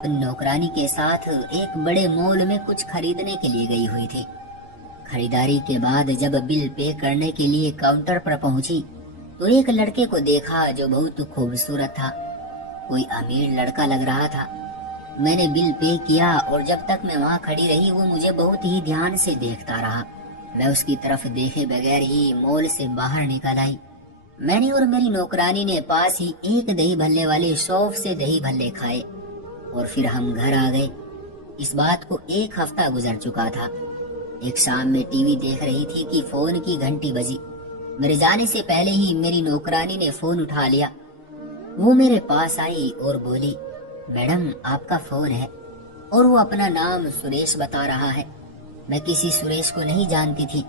नौकरानी के साथ एक बड़े मॉल में कुछ खरीदने के लिए गई हुई थी। खरीदारी के बाद जब बिल पे करने के लिए काउंटर पर पहुंची तो एक लड़के को देखा जो बहुत खूबसूरत था। कोई अमीर लड़का लग रहा था। मैंने बिल पे किया और जब तक मैं वहां खड़ी रही वो मुझे बहुत ही ध्यान से देखता रहा। मैं उसकी तरफ देखे बगैर ही मॉल से बाहर निकल आई। मैंने और मेरी नौकरानी ने पास ही एक दही भल्ले वाले शॉप से दही भल्ले खाए और फिर हम घर आ गए। इस बात को एक हफ्ता गुजर चुका था। एक शाम में टीवी देख रही थी कि फोन की घंटी बजी। मेरे जाने से पहले ही मेरी नौकरानी ने फोन उठा लिया। वो मेरे पास आई और बोली, मैडम आपका फोन है। और वो अपना नाम सुरेश बता रहा है। मैं किसी सुरेश को नहीं जानती थी।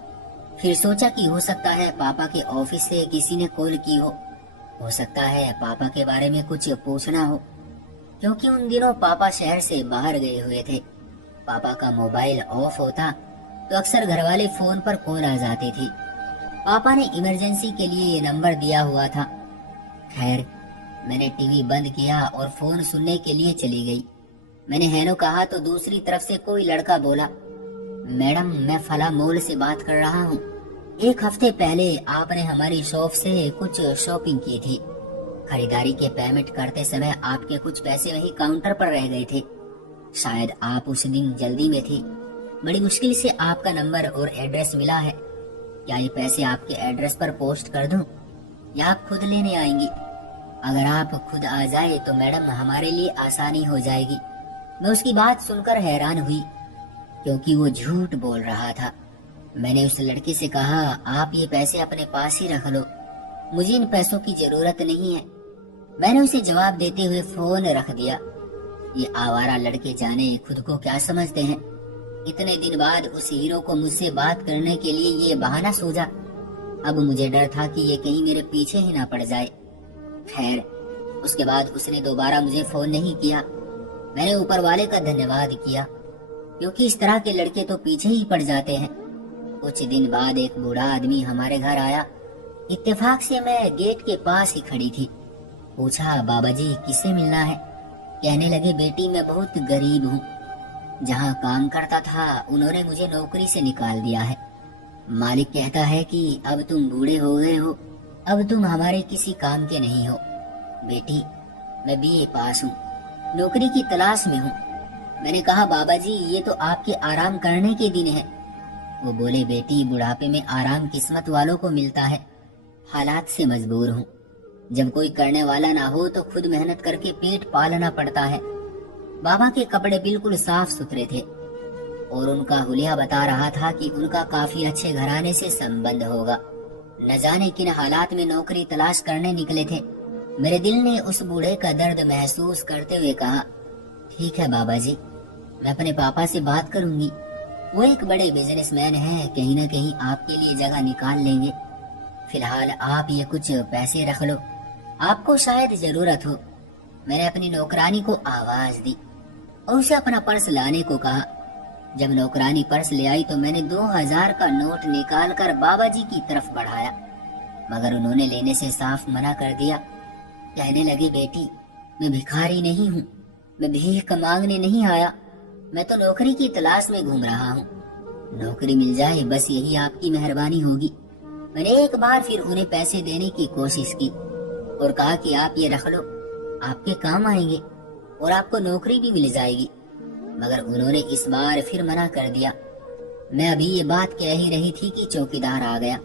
फिर सोचा कि हो सकता है पापा के ऑफिस से किसी ने कॉल की हो सकता है पापा के बारे में कुछ पूछना हो, क्योंकि उन दिनों पापा शहर से बाहर गए हुए थे। पापा का मोबाइल ऑफ होता तो अक्सर घरवाले फोन पर कॉल आ जाती थी। पापा ने इमरजेंसी के लिए ये नंबर दिया हुआ था। खैर, मैंने टीवी बंद किया और फोन सुनने के लिए चली गई। मैंने हेलो कहा तो दूसरी तरफ से कोई लड़का बोला, मैडम मैं फला मॉल से बात कर रहा हूँ। एक हफ्ते पहले आपने हमारी शॉप से कुछ शॉपिंग की थी। खरीदारी के पेमेंट करते समय आपके कुछ पैसे वही काउंटर पर रह गए थे। शायद आप उस दिन जल्दी में थी। बड़ी मुश्किल से आपका नंबर और एड्रेस मिला है। क्या ये पैसे आपके एड्रेस पर पोस्ट कर दूं या आप खुद लेने आएंगी? अगर आप खुद आ जाए तो मैडम हमारे लिए आसानी हो जाएगी। मैं उसकी बात सुनकर हैरान हुई, क्योंकि वो झूठ बोल रहा था। मैंने उस लड़के से कहा, आप ये पैसे अपने पास ही रख लो, मुझे इन पैसों की जरूरत नहीं है। मैंने उसे जवाब देते हुए फोन रख दिया। ये आवारा लड़के जाने खुद को क्या समझते हैं। इतने दिन बाद उस हीरो को मुझसे बात करने के लिए ये बहाना सूझा। अब मुझे डर था कि ये कहीं मेरे पीछे ही ना पड़ जाए। खैर, उसके बाद उसने दोबारा मुझे फोन नहीं किया। मैंने ऊपर वाले का धन्यवाद किया, क्योंकि इस तरह के लड़के तो पीछे ही पड़ जाते हैं। कुछ दिन बाद एक बूढ़ा आदमी हमारे घर आया। इत्तेफाक से मैं गेट के पास ही खड़ी थी। पूछा, बाबा जी किससे मिलना है? कहने लगे, बेटी मैं बहुत गरीब हूँ। जहाँ काम करता था उन्होंने मुझे नौकरी से निकाल दिया है। मालिक कहता है कि अब तुम बूढ़े हो गए हो, अब तुम हमारे किसी काम के नहीं हो। बेटी मैं बीए पास हूँ, नौकरी की तलाश में हूँ। मैंने कहा, बाबा जी ये तो आपके आराम करने के दिन है। वो बोले, बेटी बुढ़ापे में आराम किस्मत वालों को मिलता है, हालात से मजबूर हूँ। जब कोई करने वाला ना हो तो खुद मेहनत करके पेट पालना पड़ता है। बाबा के कपड़े बिल्कुल साफ सुथरे थे और उनका हुलिया बता रहा था कि उनका काफी अच्छे घराने से संबंध होगा। न जाने किन हालात में नौकरी तलाश करने निकले थे। मेरे दिल ने उस बूढ़े का दर्द महसूस करते हुए कहा, ठीक है बाबा जी, मैं अपने पापा से बात करूंगी। वो एक बड़े बिजनेसमैन हैं, कहीं न कहीं आपके लिए जगह निकाल लेंगे। फिलहाल आप ये कुछ पैसे रख लो, आपको शायद जरूरत हो। मैंने अपनी नौकरानी को आवाज दी और उसे अपना पर्स लाने को कहा। जब नौकरानी पर्स ले आई तो मैंने 2000 का नोट निकाल कर बाबा जी की तरफ बढ़ाया, मगर उन्होंने लेने से साफ मना कर दिया। कहने लगे, बेटी मैं भिखारी नहीं हूँ, मैं भीख मांगने नहीं आया, मैं तो नौकरी की तलाश में घूम रहा हूँ। नौकरी मिल जाए बस यही आपकी मेहरबानी होगी। मैंने एक बार फिर उन्हें पैसे देने की कोशिश की और कहा कि आप ये रख लो, आपके काम आएंगे और आपको नौकरी भी मिल जाएगी। मगर उन्होंने इस बार फिर मना कर दिया। मैं अभी ये बात कह ही रही थी कि चौकीदार आ गया।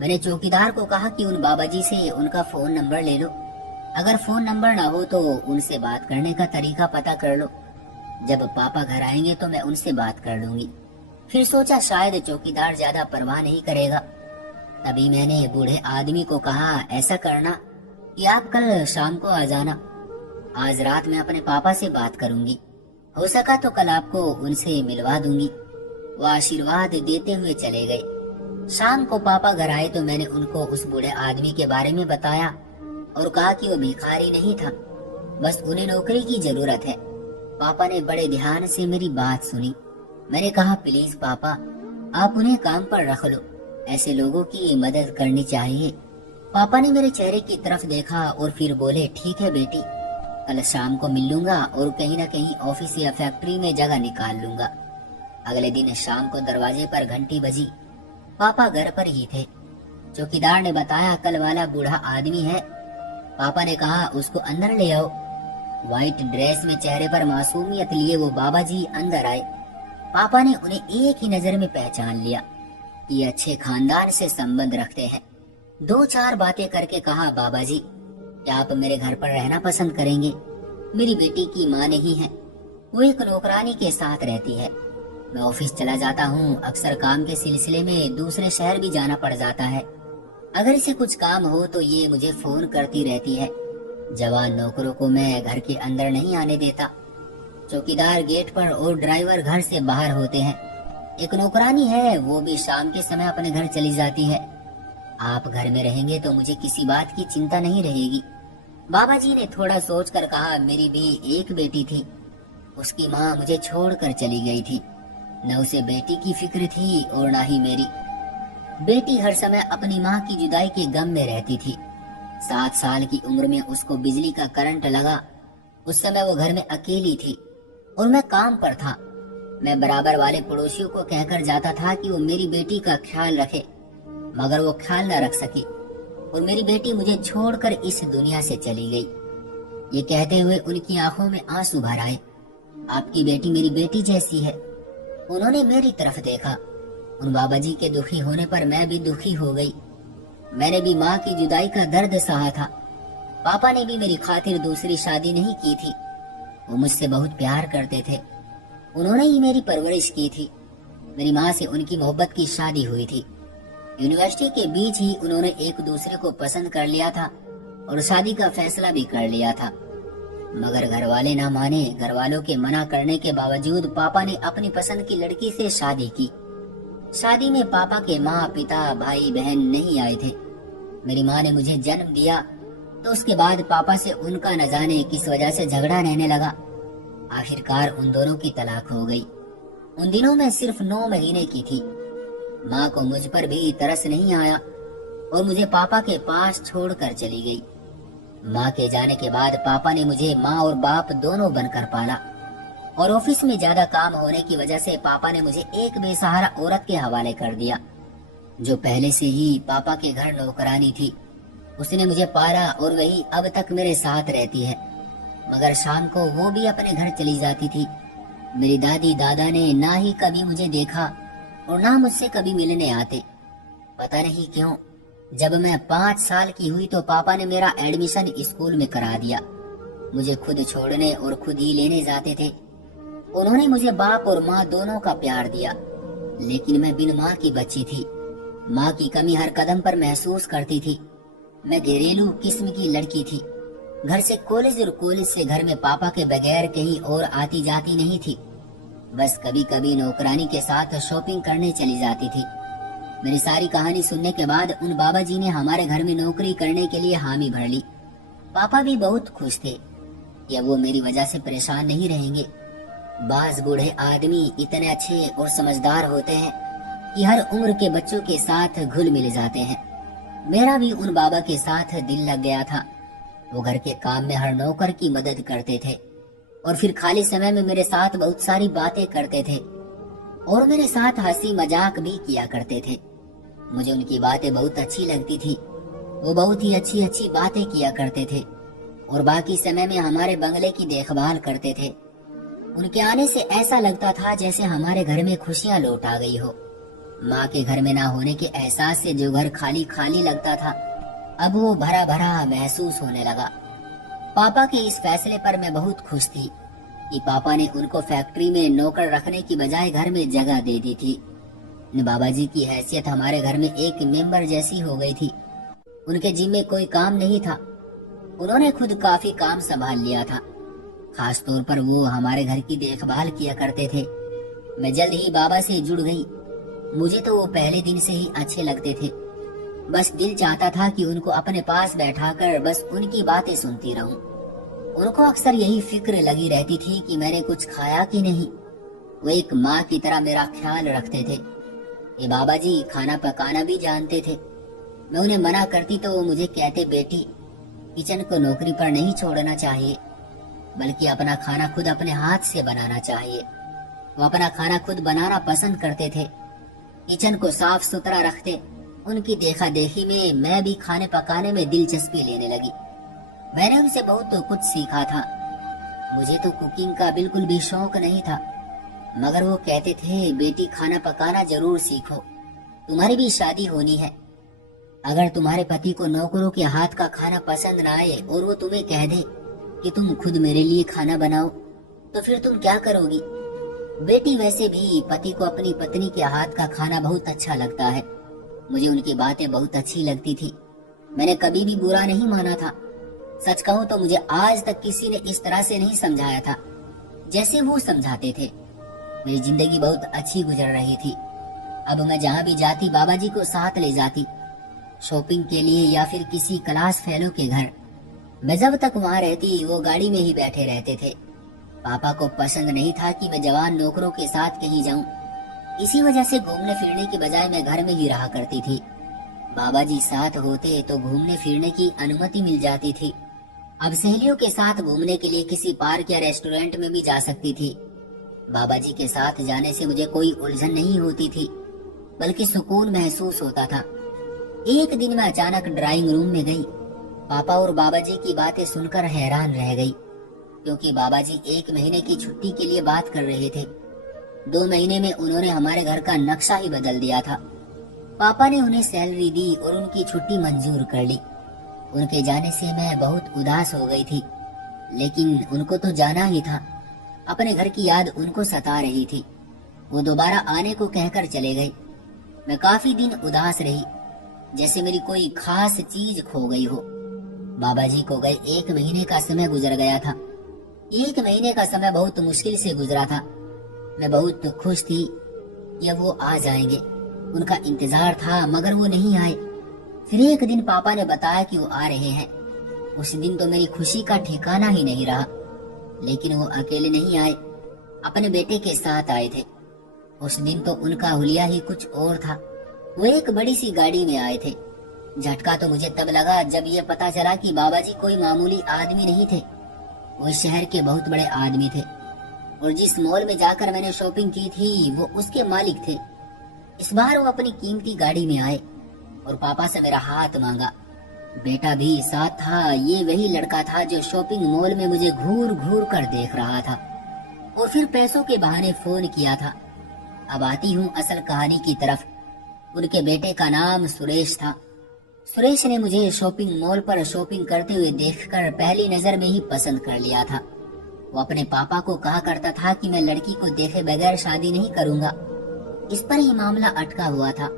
मैंने चौकीदार को कहा कि उन बाबा जी से उनका फोन नंबर ले लो। अगर फोन नंबर ना हो तो उनसे बात करने का तरीका पता कर लो। जब पापा घर आएंगे तो मैं उनसे बात कर लूंगी। फिर सोचा शायद चौकीदार ज्यादा परवाह नहीं करेगा। तभी मैंने बूढ़े आदमी को कहा, ऐसा करना कि आप कल शाम को आ जाना। आज रात मैं अपने पापा से बात करूंगी, हो सका तो कल आपको उनसे मिलवा दूंगी। वो आशीर्वाद देते हुए चले गए। शाम को पापा घर आए तो मैंने उनको उस बूढ़े आदमी के बारे में बताया और कहा कि वो भिखारी नहीं था, बस उन्हें नौकरी की जरूरत है। पापा ने बड़े ध्यान से मेरी बात सुनी। मैंने कहा, प्लीज पापा आप उन्हें काम पर रख लो, ऐसे लोगों की मदद करनी चाहिए। पापा ने मेरे चेहरे की तरफ देखा और फिर बोले, ठीक है बेटी, कल शाम को मिल लूंगा और कहीं ना कहीं ऑफिस या फैक्ट्री में जगह निकाल लूंगा। अगले दिन शाम को दरवाजे पर घंटी बजी। पापा घर पर ही थे। चौकीदार ने बताया कल वाला बूढ़ा आदमी है। पापा ने कहा उसको अंदर ले आओ। व्हाइट ड्रेस में चेहरे पर मासूमियत लिए वो बाबा जी अंदर आए। पापा ने उन्हें एक ही नजर में पहचान लिया। ये अच्छे खानदान से संबंध रखते हैं। 2-4 बातें करके कहा, बाबा जी क्या आप मेरे घर पर रहना पसंद करेंगे? मेरी बेटी की माँ नहीं है, वो एक नौकरानी के साथ रहती है। मैं ऑफिस चला जाता हूँ, अक्सर काम के सिलसिले में दूसरे शहर भी जाना पड़ जाता है। अगर इसे कुछ काम हो तो ये मुझे फोन करती रहती है। जवान नौकरों को मैं घर के अंदर नहीं आने देता। चौकीदार गेट पर और ड्राइवर घर से बाहर होते हैं। एक नौकरानी है, वो भी शाम के समय अपने घर चली जाती है। आप घर में रहेंगे तो मुझे किसी बात की चिंता नहीं रहेगी। बाबा जी ने थोड़ा सोचकर कहा, मेरी भी एक बेटी थी, उसकी माँ मुझे छोड़कर चली गई थी। न उसे बेटी की फिक्र थी और न ही मेरी। बेटी हर समय अपनी माँ की जुदाई के गम में रहती थी। 7 साल की उम्र में उसको बिजली का करंट लगा। उस समय वो घर में अकेली थी और मैं काम पर था। मैं बराबर वाले पड़ोसियों को कहकर जाता था कि वो मेरी बेटी का ख्याल रखे, मगर वो ख्याल न रख सकी और मेरी बेटी मुझे छोड़कर इस दुनिया से चली गई। ये कहते हुए उनकी आंखों में आंसू भर आए। आपकी बेटी मेरी बेटी जैसी है। उन्होंने मेरी तरफ देखा। उन बाबा जी के दुखी होने पर मैं भी दुखी हो गई। मैंने भी माँ की जुदाई का दर्द सहा था। पापा ने भी मेरी खातिर दूसरी शादी नहीं की थी। वो मुझसे बहुत प्यार करते थे। उन्होंने ही मेरी परवरिश की थी। मेरी माँ से उनकी मोहब्बत की शादी हुई थी। यूनिवर्सिटी के बीच ही उन्होंने एक दूसरे को पसंद कर लिया था और शादी का फैसला भी कर लिया था, मगर घर वाले ना माने। घर वालों के मना करने के बावजूद पापा ने अपनी पसंद की लड़की से शादी की। शादी में पापा के माँ पिता भाई बहन नहीं आए थे। मेरी माँ ने मुझे जन्म दिया तो उसके बाद पापा से उनका न जाने किस वजह से झगड़ा रहने लगा। आखिरकार उन दोनों की तलाक हो गई। उन दिनों में सिर्फ 9 महीने की थी। माँ को मुझ पर भी तरस नहीं आया और मुझे पापा के पास छोड़कर चली गई। माँ के जाने के बाद पापा ने मुझे माँ और बाप दोनों बनकर पाला और ऑफिस में ज्यादा काम होने की वजह से पापा ने मुझे एक बेसहारा औरत के हवाले कर दिया, जो पहले से ही पापा के घर नौकरानी थी। उसने मुझे पाला और वही अब तक मेरे साथ रहती है, मगर शाम को वो भी अपने घर चली जाती थी। मेरी दादी दादा ने ना ही कभी मुझे देखा और ना मुझसे कभी मिलने आते। पता नहीं क्यों जब मैं 5 साल की हुई तो पापा ने मेरा एडमिशन स्कूल में करा दिया। मुझे खुद छोड़ने और खुद ही लेने जाते थे। उन्होंने मुझे बाप और माँ दोनों का प्यार दिया, लेकिन मैं बिन माँ की बच्ची थी। माँ की कमी हर कदम पर महसूस करती थी। मैं घरेलू किस्म की लड़की थी। घर से कॉलेज और कॉलेज से घर में पापा के बगैर कहीं और आती जाती नहीं थी। बस कभी कभी नौकरानी के साथ शॉपिंग करने चली जाती थी। मेरी सारी कहानी सुनने के बाद उन बाबा जी ने हमारे घर में नौकरी करने के लिए हामी भर ली। पापा भी बहुत खुश थे कि वो मेरी वजह से परेशान नहीं रहेंगे। बाज बूढ़े आदमी इतने अच्छे और समझदार होते हैं कि हर उम्र के बच्चों के साथ घुल मिल जाते हैं। मेरा भी उन बाबा के साथ दिल लग गया था। वो घर के काम में हर नौकर की मदद करते थे और फिर खाली समय में मेरे साथ बहुत सारी बातें करते थे और मेरे साथ हंसी मजाक भी किया करते थे। मुझे उनकी बातें बहुत अच्छी लगती थी। वो बहुत ही अच्छी अच्छी बातें किया करते थे और बाकी समय में हमारे बंगले की देखभाल करते थे। उनके आने से ऐसा लगता था जैसे हमारे घर में खुशियां लौट आ गई हो। माँ के घर में ना होने के एहसास से जो घर खाली खाली लगता था, अब वो भरा भरा महसूस होने लगा। पापा के इस फैसले पर मैं बहुत खुश थी कि पापा ने उनको फैक्ट्री में नौकर रखने की बजाय घर में जगह दे दी थी। बाबा जी की हैसियत हमारे घर में एक मेंबर जैसी हो गई थी। उनके जिम्मे कोई काम नहीं था। उन्होंने खुद काफी काम संभाल लिया था। खास तौर पर वो हमारे घर की देखभाल किया करते थे। मैं जल्द ही बाबा से जुड़ गई। मुझे तो वो पहले दिन से ही अच्छे लगते थे। बस दिल चाहता था कि उनको अपने पास बैठाकर बस उनकी बातें सुनती रहूं। उनको अक्सर यही फिक्र लगी रहती थी कि मैंने कुछ खाया कि नहीं। वो एक माँ की तरह मेरा ख्याल रखते थे। ये बाबा जी खाना पकाना भी जानते थे। मैं उन्हें मना करती तो वो मुझे कहते, बेटी किचन को नौकरी पर नहीं छोड़ना चाहिए, बल्कि अपना खाना खुद अपने हाथ से बनाना चाहिए। वो अपना खाना खुद बनाना पसंद करते थे, किचन को साफ सुथरा रखते। उनकी देखा देखी में मैं भी खाने पकाने में दिलचस्पी लेने लगी। मैंने उनसे बहुत कुछ सीखा था। मुझे तो कुकिंग का बिल्कुल भी शौक नहीं था, मगर वो कहते थे बेटी खाना पकाना जरूर सीखो, तुम्हारी भी शादी होनी है। अगर तुम्हारे पति को नौकरों के हाथ का खाना पसंद ना आए और वो तुम्हें कह दे कि तुम खुद मेरे लिए खाना बनाओ, तो फिर तुम क्या करोगी? बेटी वैसे भी पति को अपनी पत्नी के हाथ का खाना बहुत अच्छा लगता है। मुझे उनकी बातें बहुत अच्छी लगती थी। मैंने कभी भी बुरा नहीं माना था। सच कहूं तो मुझे आज तक किसी ने इस तरह से नहीं समझाया था जैसे वो समझाते थे। मेरी जिंदगी बहुत अच्छी गुजर रही थी। अब मैं जहाँ भी जाती बाबा जी को साथ ले जाती, शॉपिंग के लिए या फिर किसी क्लास फेलो के घर। मैं जब तक वहाँ रहती वो गाड़ी में ही बैठे रहते थे। पापा को पसंद नहीं था कि मैं जवान नौकरों के साथ कहीं जाऊं। इसी वजह से घूमने फिरने की बजाय मैं घर में ही रहा करती थी। बाबा जी साथ होते तो घूमने फिरने की अनुमति मिल जाती थी। अब सहेलियों के साथ घूमने के लिए किसी पार्क या रेस्टोरेंट में भी जा सकती थी। बाबा जी के साथ जाने से मुझे कोई उलझन नहीं होती थी, बल्कि सुकून महसूस होता था। एक दिन मैं अचानक ड्राइंग रूम में गई। पापा और बाबा जी की बातें सुनकर हैरान रह गई, क्योंकि बाबा जी 1 महीने की छुट्टी के लिए बात कर रहे थे। 2 महीने में उन्होंने हमारे घर का नक्शा ही बदल दिया था। पापा ने उन्हें सैलरी दी और उनकी छुट्टी मंजूर कर ली। उनके जाने से मैं बहुत उदास हो गई थी, लेकिन उनको तो जाना ही था। अपने घर की याद उनको सता रही थी। वो दोबारा आने को कहकर चले गए। मैं काफी दिन उदास रही, जैसे मेरी कोई खास चीज खो गई हो। बाबा जी को गए 1 महीने का समय गुजर गया था। 1 महीने का समय बहुत मुश्किल से गुजरा था। मैं बहुत खुश थी कि अब वो आ जाएंगे। उनका इंतजार था, मगर वो नहीं आए। फिर एक दिन पापा ने बताया कि वो आ रहे हैं। उस दिन तो मेरी खुशी का ठिकाना ही नहीं रहा। लेकिन वो अकेले नहीं आए, अपने बेटे के साथ आए थे। उस दिन तो उनका हुलिया ही कुछ और था। वो एक बड़ी सी गाड़ी में आए थे। झटका तो मुझे तब लगा जब ये पता चला कि बाबा जी कोई मामूली आदमी नहीं थे। वो शहर के बहुत बड़े आदमी थे, और जिस मॉल में जाकर मैंने शॉपिंग की थी वो उसके मालिक थे। इस बार वो अपनी कीमती गाड़ी में आए और पापा से मेरा हाथ मांगा। बेटा भी साथ था। ये वही लड़का था जो शॉपिंग मॉल में मुझे घूर घूर कर देख रहा था और फिर पैसों के बहाने फोन किया था। अब आती हूँ असल कहानी की तरफ। उनके बेटे का नाम सुरेश था। सुरेश ने मुझे शॉपिंग मॉल पर शॉपिंग करते हुए देखकर पहली नजर में ही पसंद कर लिया था। वो अपने पापा को कहा करता था कि मैं लड़की को देखे बगैर शादी नहीं करूंगा। इस पर ही मामला अटका हुआ था।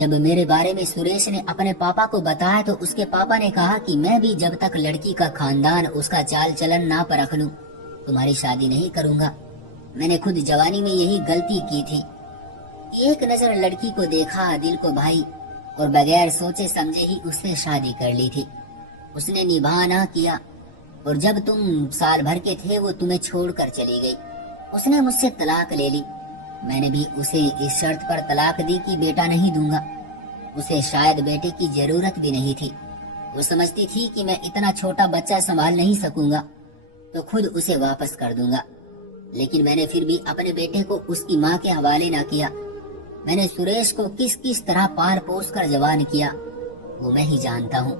जब मेरे बारे में सुरेश ने अपने पापा को बताया तो उसके पापा ने कहा कि मैं भी जब तक लड़की का खानदान, उसका चाल चलन ना परख लूं, तुम्हारी शादी नहीं करूंगा। मैंने खुद जवानी में यही गलती की थी। एक नजर लड़की को देखा, दिल को भाई, और बगैर सोचे समझे ही उससे शादी कर ली थी। उसने निभा ना किया, और जब तुम साल भर के थे वो तुम्हें छोड़कर चली गई। उसने मुझसे तलाक ले ली। मैंने भी उसे इस शर्त पर तलाक दी कि बेटा नहीं दूंगा। उसे शायद बेटे की जरूरत भी नहीं थी। वो समझती थी कि मैं इतना छोटा बच्चा संभाल नहीं सकूंगा, तो खुद उसे वापस कर दूंगा। लेकिन मैंने फिर भी अपने बेटे को उसकी माँ के हवाले ना किया। मैंने सुरेश को किस किस तरह पाल पोस कर जवान किया वो मैं ही जानता हूँ।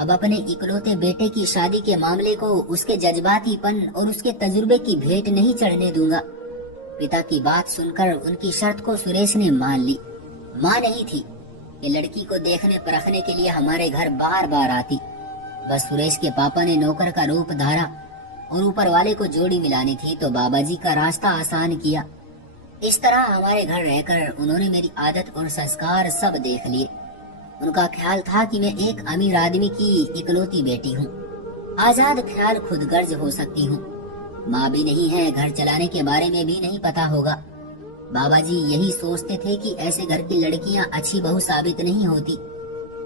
अब अपने इकलौते बेटे की शादी के मामले को उसके जज्बातीपन और उसके तजुर्बे की भेंट नहीं चढ़ने दूंगा। पिता की बात सुनकर उनकी शर्त को सुरेश ने मान ली। माँ नहीं थी कि लड़की को देखने परखने के लिए हमारे घर बार बार आती। बस सुरेश के पापा ने नौकर का रूप धारा और ऊपर वाले को जोड़ी मिलानी थी तो बाबा जी का रास्ता आसान किया। इस तरह हमारे घर रहकर उन्होंने मेरी आदत और संस्कार सब देख लिए। उनका ख्याल था कि मैं एक अमीर आदमी की इकलौती बेटी हूँ, आजाद ख्याल, खुदगर्ज हो सकती हूँ। माँ भी नहीं है, घर चलाने के बारे में भी नहीं पता होगा। बाबा जी यही सोचते थे कि ऐसे घर की लड़कियाँ अच्छी बहू साबित नहीं होती।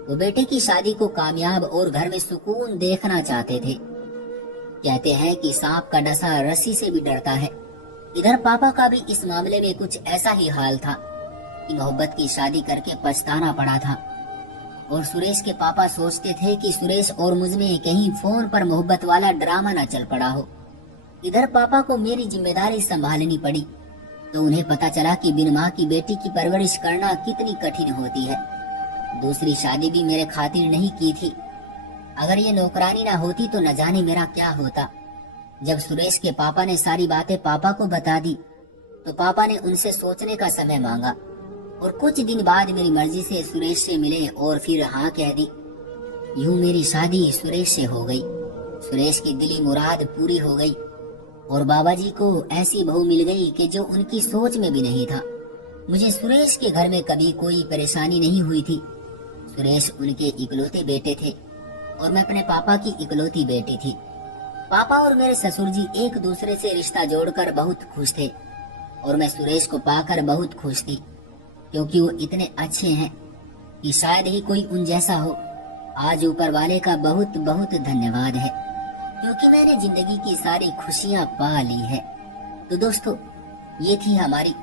वो बेटे की शादी को कामयाब और घर में सुकून देखना चाहते थे। कहते हैं कि सांप का डसा रस्सी से भी डरता है। इधर पापा का भी इस मामले में कुछ ऐसा ही हाल था कि मोहब्बत की शादी करके पछताना पड़ा था। और सुरेश के पापा सोचते थे कि सुरेश और मुझ में कहीं फोन पर मोहब्बत वाला ड्रामा न चल पड़ा हो। इधर पापा को मेरी जिम्मेदारी संभालनी पड़ी तो उन्हें पता चला कि बिन माँ की बेटी की परवरिश करना कितनी कठिन होती है। दूसरी शादी भी मेरे खातिर नहीं की थी। अगर ये नौकरानी ना होती तो न जाने मेरा क्या होता। जब सुरेश के पापा ने सारी बातें पापा को बता दी तो पापा ने उनसे सोचने का समय मांगा और कुछ दिन बाद मेरी मर्जी से सुरेश से मिले और फिर हाँ कह दी। यूं मेरी शादी सुरेश से हो गई। सुरेश की दिली मुराद पूरी हो गई और बाबा जी को ऐसी बहू मिल गई कि जो उनकी सोच में भी नहीं था। मुझे सुरेश के घर में कभी कोई परेशानी नहीं हुई थी। सुरेश उनके इकलौते बेटे थे और मैं अपने पापा की इकलौती बेटी थी। पापा और मेरे ससुर जी एक दूसरे से रिश्ता जोड़कर बहुत खुश थे और मैं सुरेश को पाकर बहुत खुश थी, क्योंकि वो इतने अच्छे हैं कि शायद ही कोई उन जैसा हो। आज ऊपर वाले का बहुत बहुत धन्यवाद है, क्योंकि मैंने जिंदगी की सारी खुशियां पा ली है। तो दोस्तों, ये थी हमारी